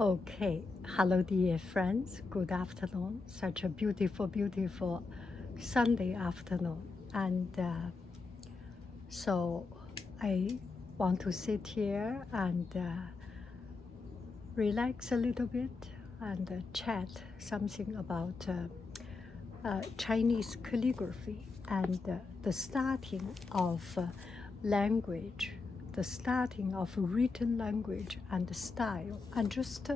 Okay, hello dear friends, good afternoon. Such a beautiful, beautiful Sunday afternoon. And so I want to sit here and relax a little bit and chat something about Chinese calligraphy and the starting of language, the starting of written language and style, and just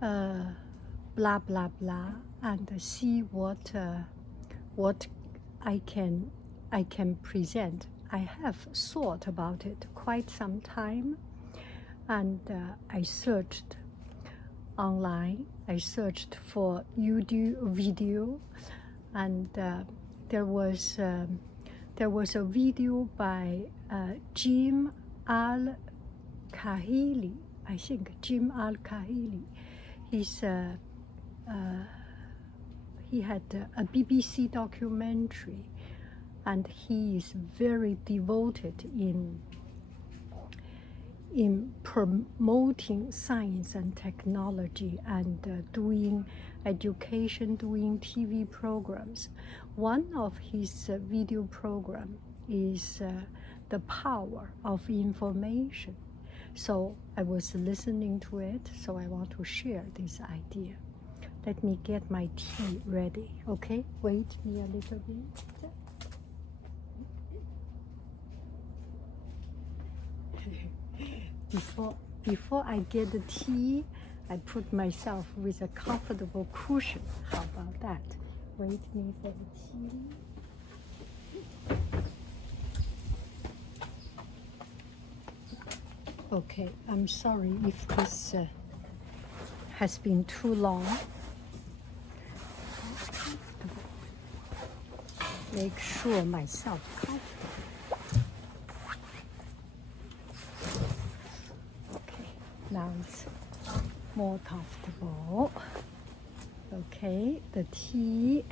blah blah blah, and see what I can present. I have thought about it quite some time, and I searched online. I searched for YouTube video, and there was a video by Jim Al-Kahili. I think Jim Al-Kahili. He had a BBC documentary, and he is very devoted in promoting science and technology and doing education, doing TV programs. One of his video program is the power of information. So I was listening to it, so I want to share this idea. Let me get my tea ready, okay? Wait me a little bit. Before I get the tea, I put myself with a comfortable cushion. How about that? Wait me for the tea. Okay, I'm sorry if this has been too long. Make sure myself comfortable. Okay, now it's more comfortable. Okay, the tea.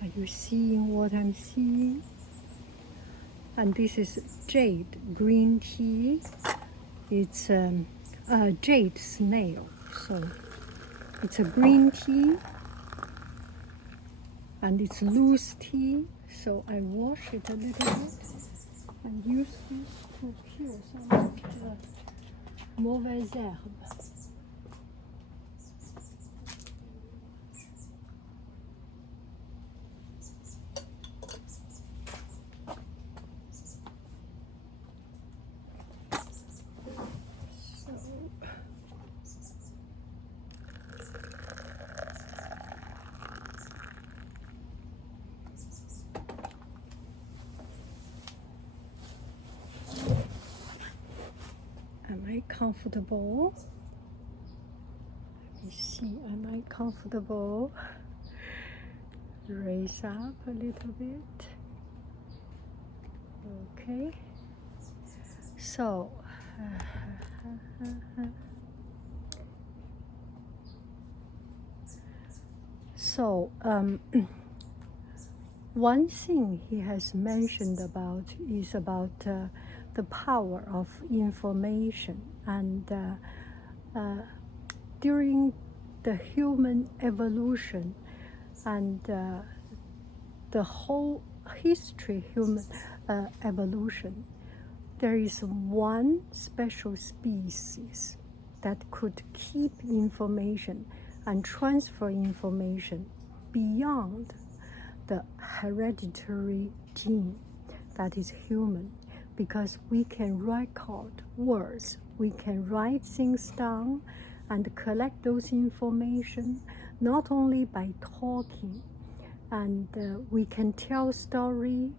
Are you seeing what I'm seeing? And this is Jade green tea. It's Jade snail. So it's a green tea and it's loose tea. So I wash it a little bit and use this to kill some of the mauvaises herbes. Am I comfortable? Let me see, am I comfortable? Raise up a little bit. Okay. So, one thing he has mentioned about is about the power of information, and during the human evolution and the whole history human evolution, there is one special species that could keep information and transfer information beyond the hereditary gene, that is human, because we can record words, we can write things down and collect those information not only by talking, and we can tell story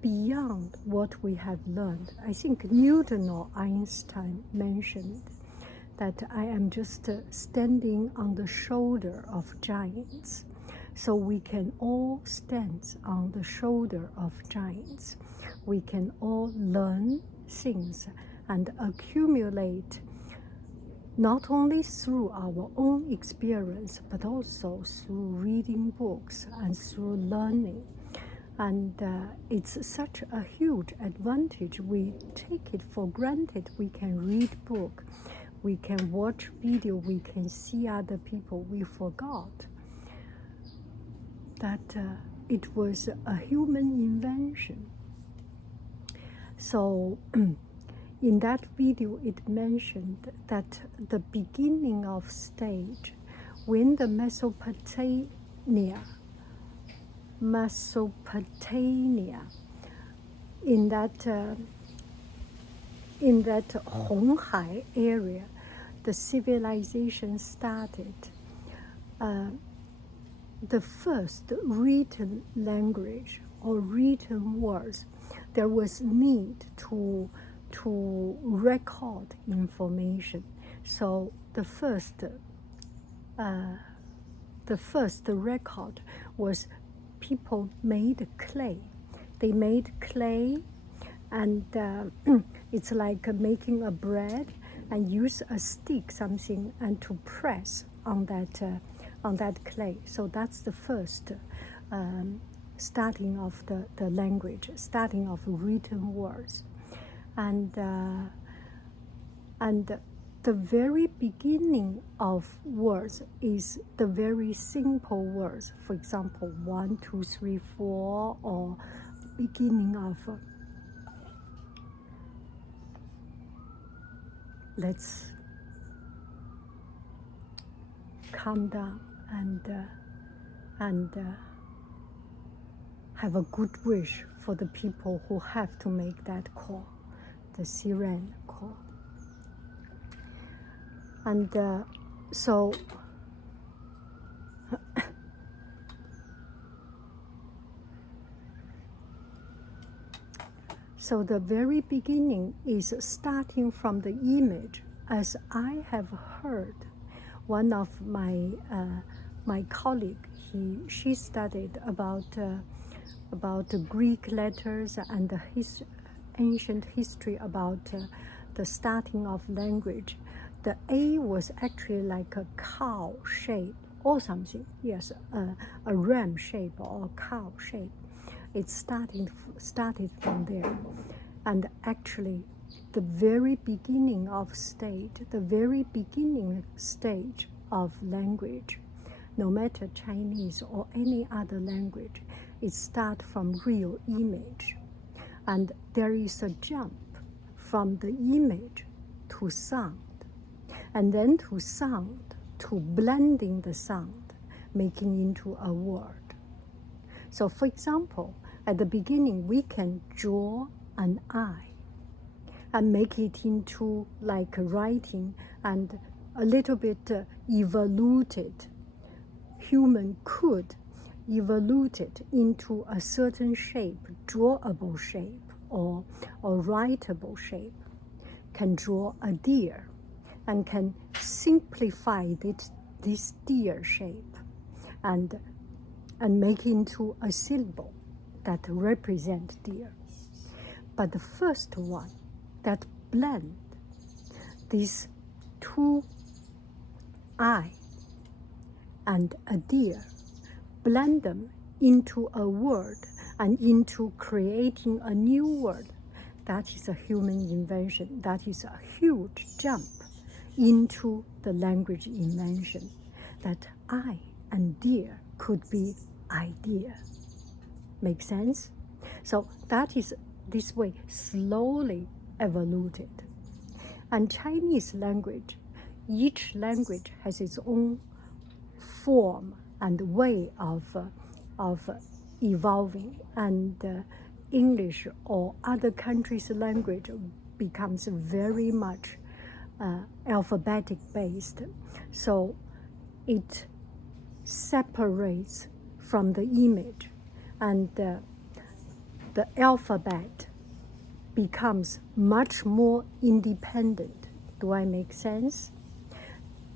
beyond what we have learned. I think Newton or Einstein mentioned that I am just standing on the shoulder of giants. So we can all stand on the shoulder of giants. We can all learn things and accumulate not only through our own experience, but also through reading books and through learning. And it's such a huge advantage. We take it for granted. We can read book, we can watch video, we can see other people. We forgot that it was a human invention. So in that video, it mentioned that the beginning of stage, when the Mesopotamia, in that Honghai area, the civilization started. The first written language or written words, there was need to record information. So the first record was people made clay. They made clay, and it's like making a bread, and use a stick, something, and to press on that clay. So that's the first starting of the language, starting of written words. And the very beginning of words is the very simple words. For example, 1, 2, 3, 4, or beginning of let's calm down and have a good wish for the people who have to make that call, the siren call. And so the very beginning is starting from the image. As I have heard, one of my colleague, she studied about the Greek letters and the ancient history about the starting of language. The A was actually like a cow shape or something. Yes, a ram shape or a cow shape. It started from there. And actually, the very beginning of state, the very beginning stage of language, no matter Chinese or any other language, it starts from real image. And there is a jump from the image to sound, and then to sound, to blending the sound, making into a word. So for example, at the beginning, we can draw an eye and make it into like writing, and a little bit evoluted. Human could evolve it into a certain shape, drawable shape or writable shape, can draw a deer and can simplify this deer shape and make into a syllable that represent deer. But the first one that blend these two eye and a deer, blend them into a word and into creating a new word, that is a human invention. That is a huge jump into the language invention, that I and deer could be idea. Make sense? So that is this way slowly evolved. And Chinese language, each language has its own form and way of evolving, and English or other countries' language becomes very much alphabetic based. So it separates from the image, and the alphabet becomes much more independent. Do I make sense?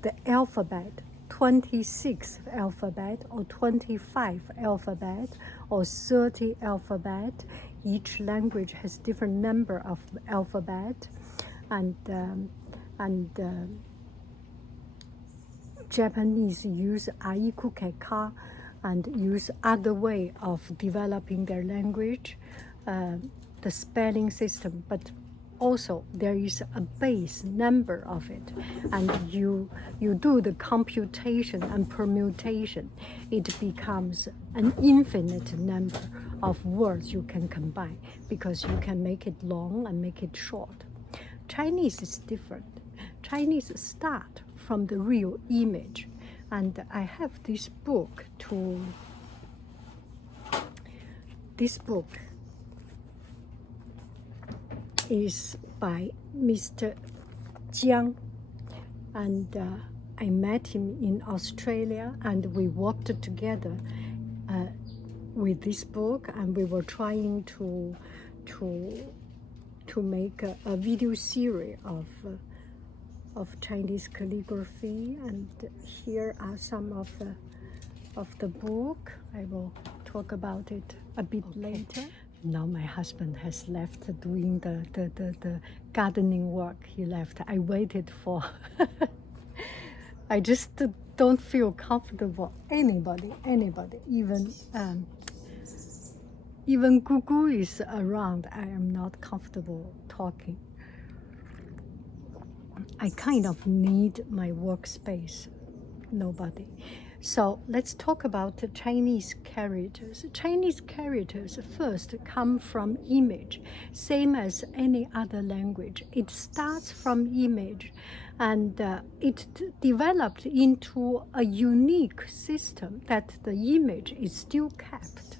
The alphabet, 26 alphabet or 25 alphabet or 30 alphabet, each language has different number of alphabet, and Japanese use aikukeka and use other way of developing their language, the spelling system, but also there is a base number of it, and you do the computation and permutation, it becomes an infinite number of words you can combine, because you can make it long and make it short. Chinese is different. Chinese start from the real image, and I have this book is by Mr. Jiang, and I met him in Australia, and we worked together with this book, and we were trying to make a video series of Chinese calligraphy, and here are some of the book. I will talk about it a bit later. Now my husband has left doing the gardening work. He left. I waited for I just don't feel comfortable. Anybody, even Gugu is around, I am not comfortable talking. I kind of need my workspace. Nobody. So let's talk about the Chinese characters. Chinese characters first come from image, same as any other language. It starts from image, and it developed into a unique system that the image is still kept.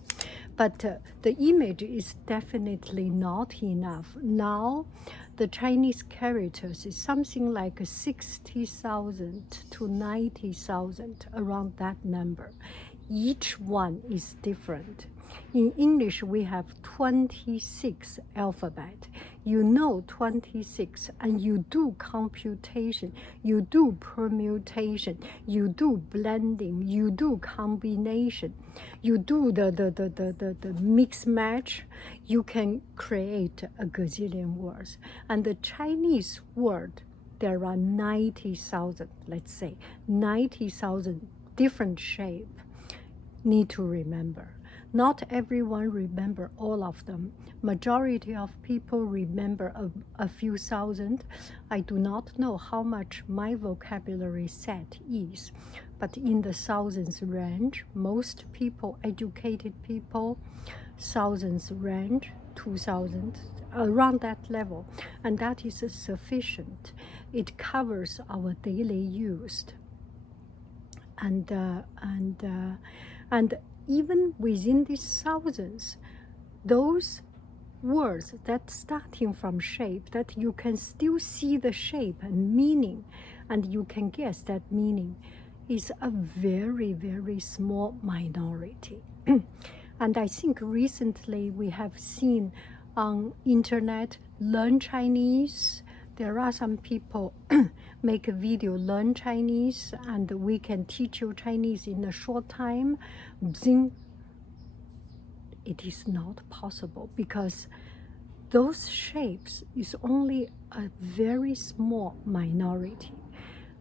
But the image is definitely not enough. Now, the Chinese characters is something like 60,000 to 90,000, around that number. Each one is different. In English, we have 26 alphabet. You know 26, and you do computation, you do permutation, you do blending, you do combination, you do the mix match. You can create a gazillion words. And the Chinese word, there are 90,000, let's say, 90,000 different shape. Need to remember. Not everyone remember all of them. Majority of people remember a few thousand. I do not know how much my vocabulary set is, but in the thousands range. Most people, educated people, thousands range, 2,000, around that level, and that is sufficient. It covers our daily use. And even within these thousands, those words that starting from shape, that you can still see the shape and meaning, and you can guess that meaning, is a very, very small minority. And I think recently we have seen on internet, Learn Chinese. There are some people make a video, learn Chinese, and we can teach you Chinese in a short time. Zing. It is not possible, because those shapes is only a very small minority.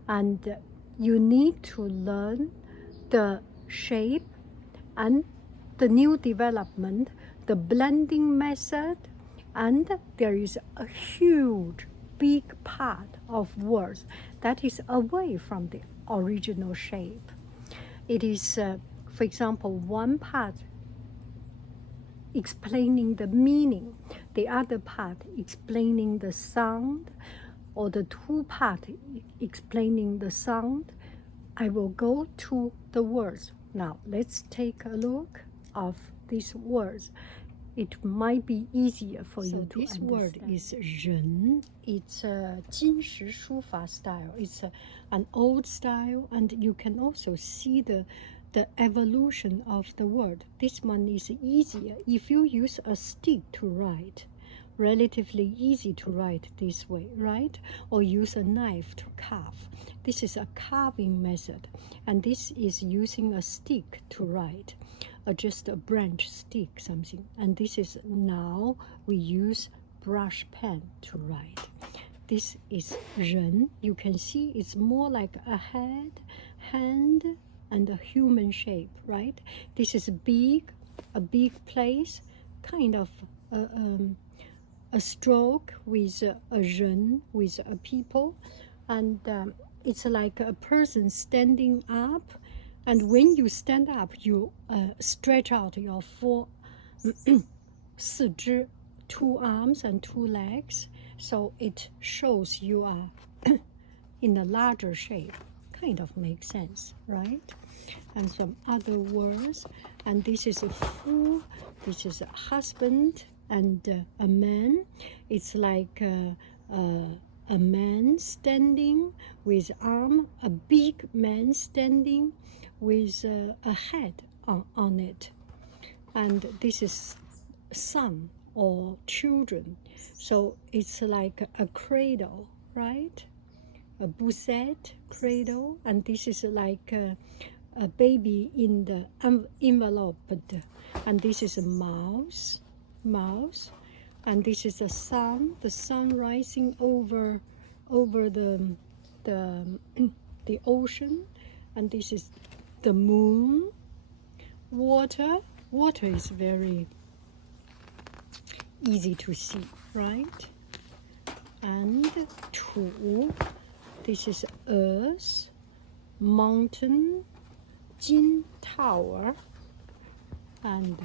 And you need to learn the shape and the new development, the blending method, and there is a huge big part of words that is away from the original shape. It is, for example, one part explaining the meaning, the other part explaining the sound, or the two parts explaining the sound. I will go to the words. Now, let's take a look of these words. It might be easier for you to understand. This word is 人. It's a 金石书法 style. It's an old style, and you can also see the evolution of the word. This one is easier. If you use a stick to write, relatively easy to write this way, right? Or use a knife to carve. This is a carving method, and this is using a stick to write. Just a branch stick, something. And this is, now we use brush pen to write. This is 人. You can see it's more like a hand and a human shape, right? This is big, a big place, kind of a stroke with a ren, with a people, and it's like a person standing up, and when you stand up, you stretch out your 四肢, 2 arms and 2 legs, so it shows you are in a larger shape. Kind of makes sense, right? And some other words, and this is a fool, this is a husband and a man. It's like a man standing with arm, a big man standing with a head on it. And this is son or children, so it's like a cradle, right? A bousette, cradle, and this is like a baby in the envelope, and this is a mouse, and this is the sun rising over the ocean, and this is the moon. Water is very easy to see, right? And 土, this is earth, mountain, Jin tower, and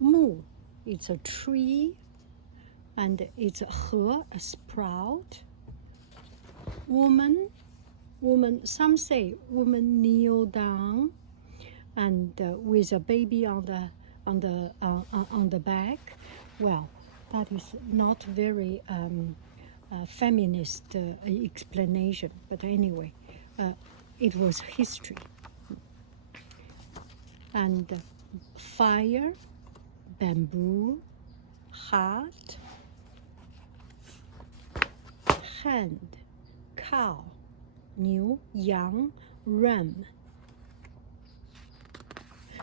mu, it's a tree, and it's a he, a sprout. Woman, some say woman kneel down, and with a baby on the back. Well, that is not very feminist explanation, but anyway, it was history. And fire, bamboo, heart, hand, cow, 牛, yang, ram.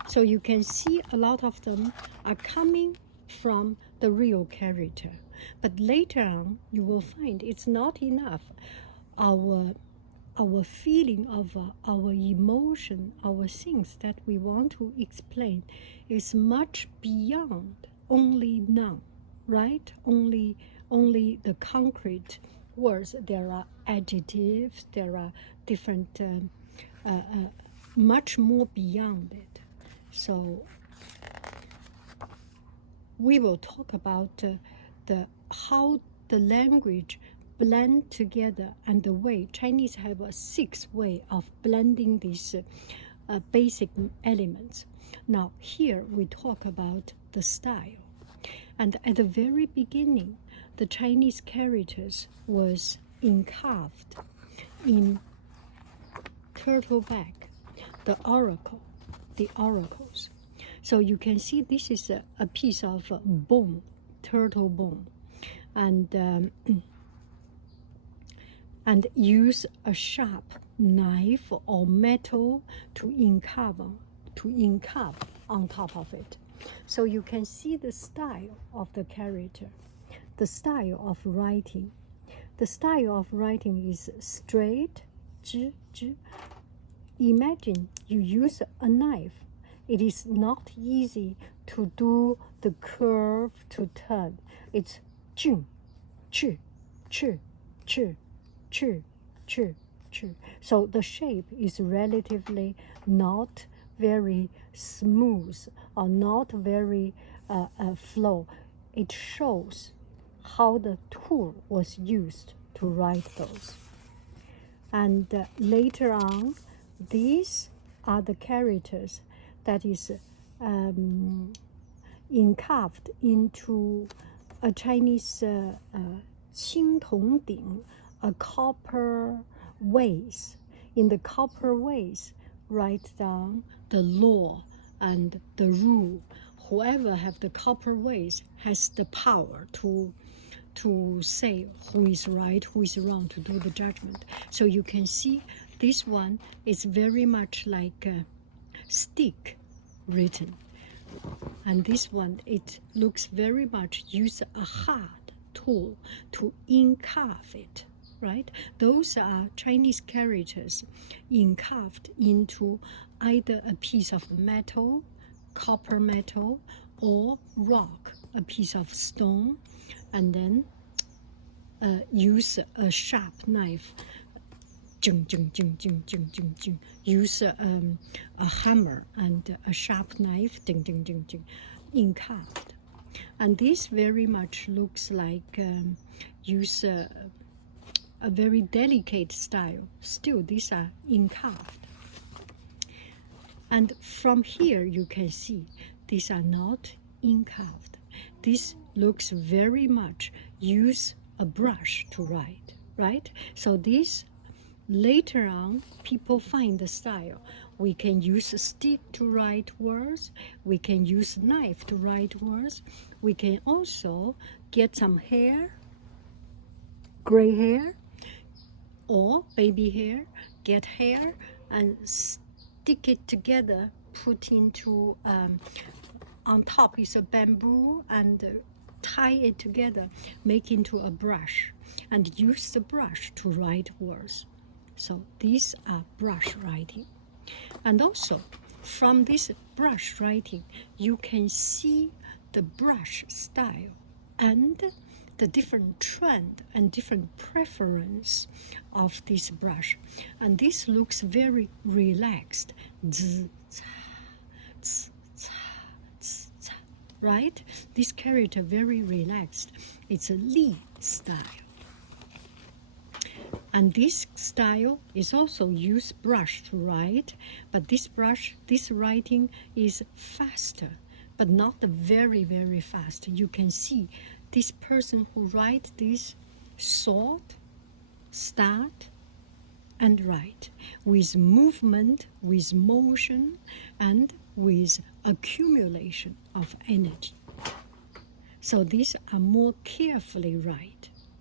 So you can see a lot of them are coming from the real character. But later on, you will find it's not enough. Our feeling of our emotion, our things that we want to explain is much beyond only noun, right? Only the concrete words. There are adjectives, there are different, much more beyond it. So we will talk about how the language blend together, and the way Chinese have a 6 way of blending these basic elements. Now here we talk about the style, and at the very beginning, the Chinese characters was carved in turtle back, the oracles. So you can see this is a piece of bone, turtle bone, and use a sharp knife or metal to encarve on top of it. So you can see the style of the character, the style of writing. The style of writing is straight, 直. Imagine you use a knife. It is not easy to do the curve to turn. It's 俊, 去, 去, 去, 去, 去, 去. So the shape is relatively not very smooth or not very flow. It shows how the tool was used to write those. And later on, these are the characters that is carved into a Chinese 青铜鼎, a copper vase. In the copper vase, write down the law and the rule. Whoever have the copper vase has the power to say who is right, who is wrong, to do the judgment. So you can see this one is very much like a stick written. And this one, it looks very much use a hard tool to encarve it. right? Those are Chinese characters carved into either a piece of metal, copper metal, or rock, a piece of stone, and then use a sharp knife, use a hammer and a sharp knife, carved. And this very much looks like use a very delicate style. Still, these are carved. And from here, you can see these are not carved. This looks very much use a brush to write, right? So this, later on, people find the style. We can use a stick to write words. We can use a knife to write words. We can also get some hair, gray hair, or baby hair, get hair and stick it together, put into, on top is a bamboo, and tie it together, make into a brush, and use the brush to write words. So these are brush writing. And also, from this brush writing, you can see the brush style and the different trend and different preference of this brush. And this looks very relaxed. Right? This character very relaxed. It's a Li style. And this style is also use brush to write, but this writing is faster, but not very, very fast. You can see this person who write this sort, start, and write with movement, with motion, and with accumulation of energy. So these are more carefully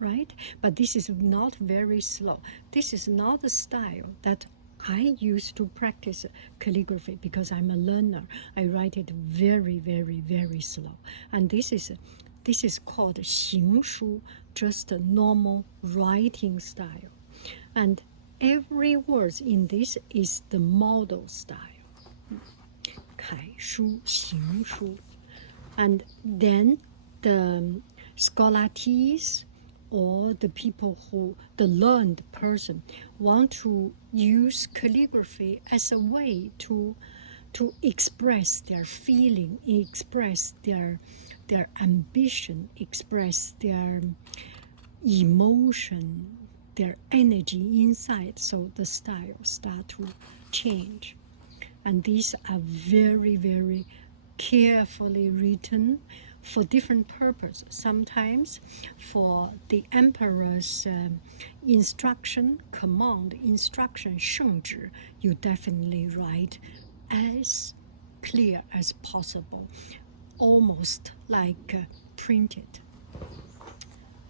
right? But this is not very slow. This is not the style that I used to practice calligraphy because I'm a learner. I write it very, very, very slow. And this is called 行书, just a normal writing style. And every word in this is the model style. 楷书, 行书. And then the scholates, or the people who, the learned person, want to use calligraphy as a way to express their feeling, express their ambition, express their emotion, their energy inside. So the style start to change. And these are very, very carefully written for different purposes. Sometimes for the emperor's instruction, command, instruction, 圣旨, you definitely write as clear as possible, almost like printed.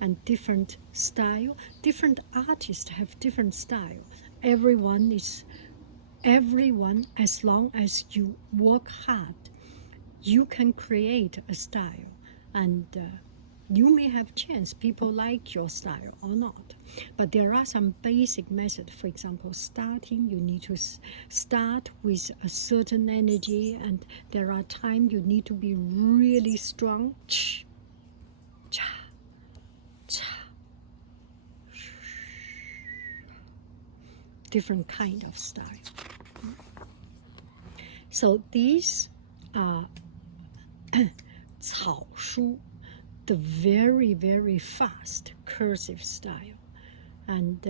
And different style, different artists have different style. Everyone, as long as you work hard, you can create a style, and you may have chance people like your style or not. But there are some basic methods. For example, starting, you need to start with a certain energy, and there are times you need to be really strong. Ch, cha, cha. Different kind of style. So these are 草书, the very, very fast cursive style. And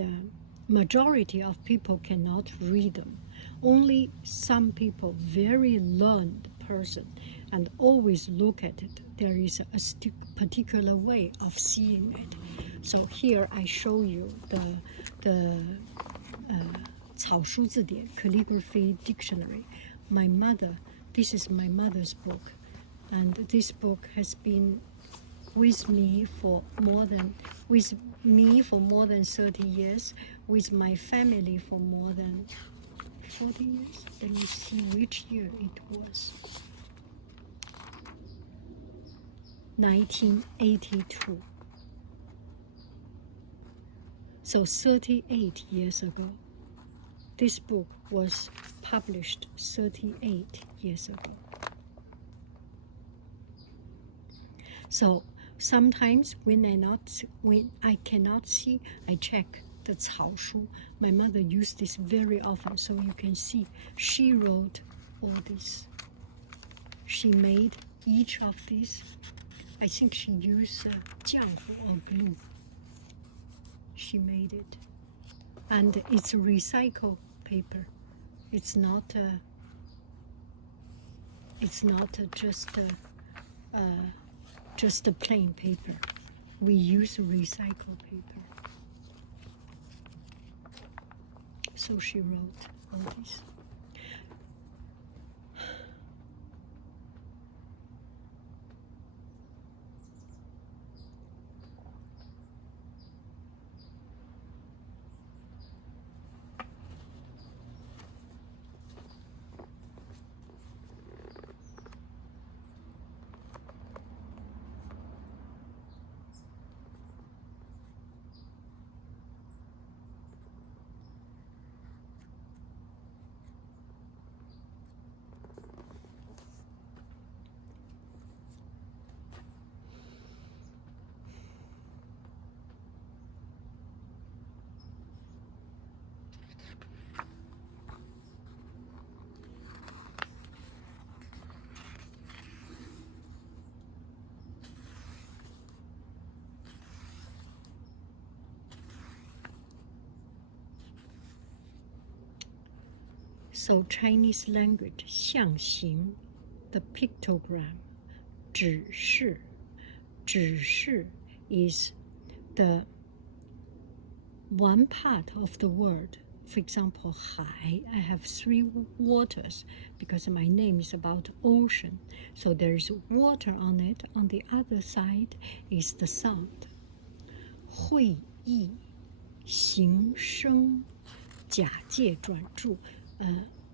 majority of people cannot read them. Only some people, very learned person, and always look at it. There is a particular way of seeing it. So here I show you the 草书字典 calligraphy dictionary. My mother, this is my mother's book, and this book has been with me for more than 30 years, with my family for more than 40 years. Let me see which year it was. 1982. So 38 years ago, this book was published 38 years ago. So sometimes when I cannot see, I check the 草书. My mother used this very often, so you can see she wrote all this. She made each of these. I think she used 浆糊 or glue. She made it, and it's recycled paper. It's not just a plain paper. We use recycled paper. So she wrote all this. So Chinese language, 象形, the pictogram, 指示. 指示 is the one part of the word. For example, 海, I have 3 waters because my name is about ocean. So there is water on it. On the other side is the sound. 会意, 形声, 假借转注.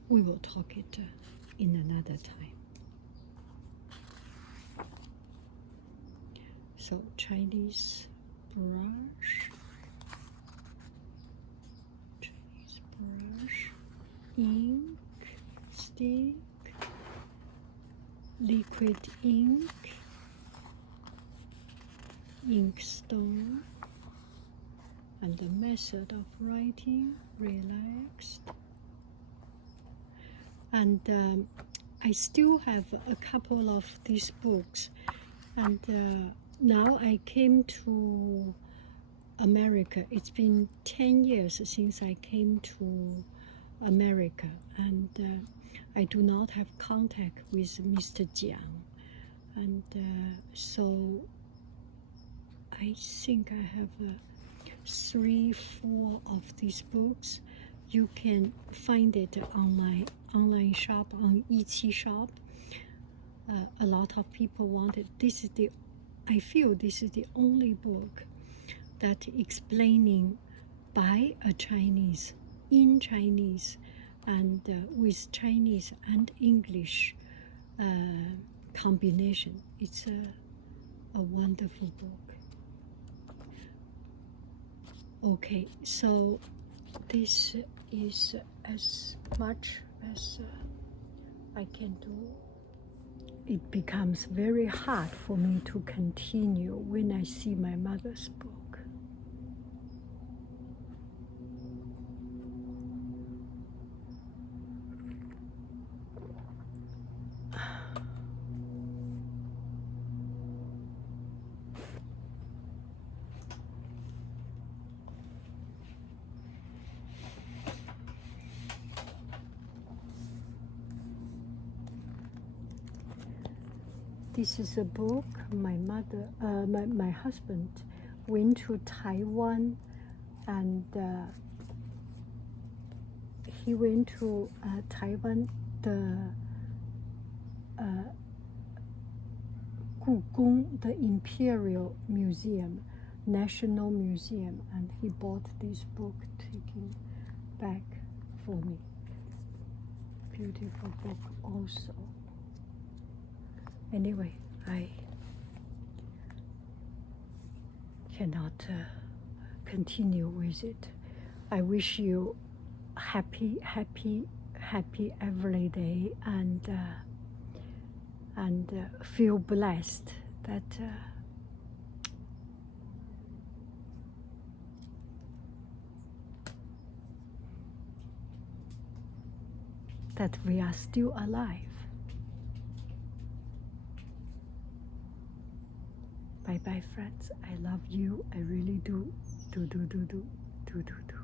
We will talk it in another time. So Chinese brush, ink, stick, liquid ink, ink stone, and the method of writing, relaxed. And I still have a couple of these books, and now I came to America. It's been 10 years since I came to America, and I do not have contact with Mr. Jiang, and so I think I have 3, 4 of these books. You can find it on my online shop, on Yiqi shop. A lot of people want it. I feel this is the only book that explaining by a Chinese, in Chinese, and with Chinese and English combination. It's a wonderful book. Okay, so this is as much as I can do. It becomes very hard for me to continue when I see my mother's book. This is a book my husband went to Taiwan, and he went to Taiwan, the Gugong, the Imperial Museum, National Museum, and he bought this book, taking back for me. Beautiful book also. Anyway, I cannot continue with it. I wish you happy, happy, happy every day, and feel blessed that that we are still alive. Bye bye, friends. I love you. I really do. Do.